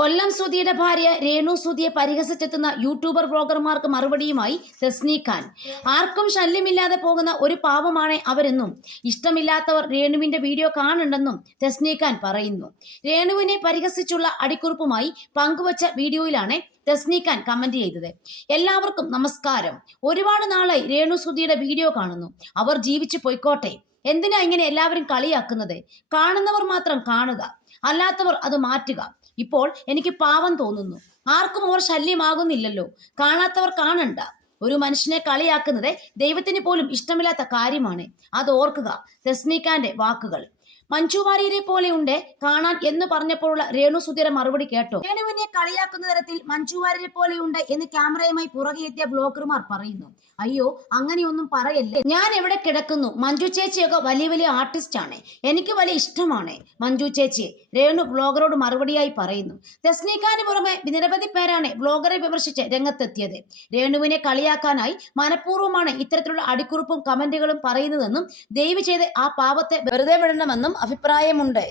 കൊല്ലം സുധിയുടെ ഭാര്യ രേണു സുധിയെ പരിഹസിച്ചെത്തുന്ന യൂട്യൂബർ ബ്ലോഗർമാർക്ക് മറുപടിയുമായി തസ്നി ഖാൻ. ആർക്കും ശല്യമില്ലാതെ പോകുന്ന ഒരു പാവമാണ് അവരെന്നും ഇഷ്ടമില്ലാത്തവർ രേണുവിന്റെ വീഡിയോ കാണുണ്ടെന്നും തസ്നി ഖാൻ പറയുന്നു. രേണുവിനെ പരിഹസിച്ചുള്ള അടിക്കുറിപ്പുമായി പങ്കുവച്ച വീഡിയോയിലാണ് തസ്നി ഖാൻ കമന്റ് ചെയ്തത്. എല്ലാവർക്കും നമസ്കാരം. ഒരുപാട് നാളായി രേണു സുധിയുടെ വീഡിയോ കാണുന്നു. അവർ ജീവിച്ചു പോയിക്കോട്ടെ. എന്തിനാ ഇങ്ങനെ എല്ലാവരും കളിയാക്കുന്നത്? കാണുന്നവർ മാത്രം കാണുക. അല്ലാത്തവർ അത് മാറ്റുക. ഇപ്പോൾ എനിക്ക് പാവം തോന്നുന്നു. ആർക്കും അവർ ശല്യമാകുന്നില്ലല്ലോ. കാണാത്തവർ കാണണ്ട. ഒരു മനുഷ്യനെ കളിയാക്കുന്നത് ദൈവത്തിന് പോലും ഇഷ്ടമില്ലാത്ത കാര്യമാണ്. അത് ഓർക്കുക. തെസ്നീക്കാന്റെ വാക്കുകൾ. മഞ്ജു വാര്യരെ പോലെയുണ്ട് കാണാൻ എന്ന് പറഞ്ഞപ്പോഴുള്ള രേണു സുധീര മറുപടി കേട്ടോ. രേണുവിനെ കളിയാക്കുന്ന തരത്തിൽ മഞ്ജു വാര്യരെ പോലെയുണ്ട് എന്ന് ക്യാമറയുമായി പുറകെ എത്തിയ ബ്ലോഗർമാർ പറയുന്നു. അയ്യോ അങ്ങനെയൊന്നും പറയല്ലേ? ഞാൻ എവിടെ കിടക്കുന്നു? മഞ്ജു ചേച്ചിയൊക്കെ വലിയ വലിയ ആർട്ടിസ്റ്റ് ആണ്. എനിക്ക് വലിയ ഇഷ്ടമാണ് മഞ്ജു ചേച്ചി രേണു ബ്ലോഗറോട് മറുപടിയായി പറയുന്നു. തസ്നീഖാന് പുറമെ നിരവധി പേരാണ് ബ്ലോഗറെ വിമർശിച്ച് രംഗത്തെത്തിയത്. രേണുവിനെ കളിയാക്കാനായി മനഃപൂർവമാണ് ഇത്തരത്തിലുള്ള അടിക്കുറിപ്പും കമന്റുകളും പറയുന്നതെന്നും ദയവ് ചെയ്ത് ആ പാവത്തെ വെറുതെ വിടണമെന്നും അഭിപ്രായമുണ്ട്.